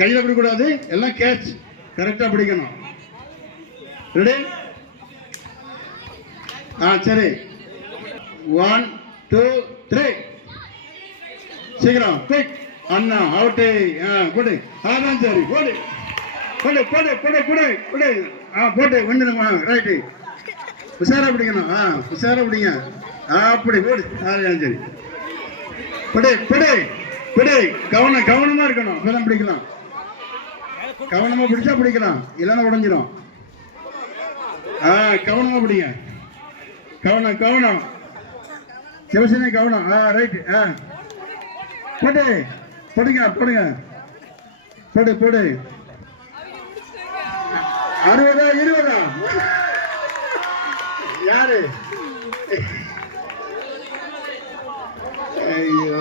கையில் பிடிக்கூடாது, எல்லாம் கேட்ச் கரெக்டாக பிடிக்கணும். ரெடி? சரி. 1 2 3 சீக்கிரம் குயிக். அண்ணா அவுட்டு. போடு. அதான் சரி, போடு போடு போடு போடு போடு போடு. போட்டு வந்துடுமா? ரைட்டு. உஷாரா பிடிக்கணும். உஷாரா பிடிங்க. அப்படி போடு. சரி, போடு போடு போடு. கவனமா இருக்கணும், அப்பதான் பிடிக்கலாம். கவனமா பிடிச்சா பிடிக்கலாம், இல்லைன்னா உடஞ்சிரும். கவனமா பிடிங்க. கவனம் சிவசேனை கவனம். ரைட்டு. போடு போடுங்க போடுங்க. போடு போடு. 60 20 யாரு? ஐயோ.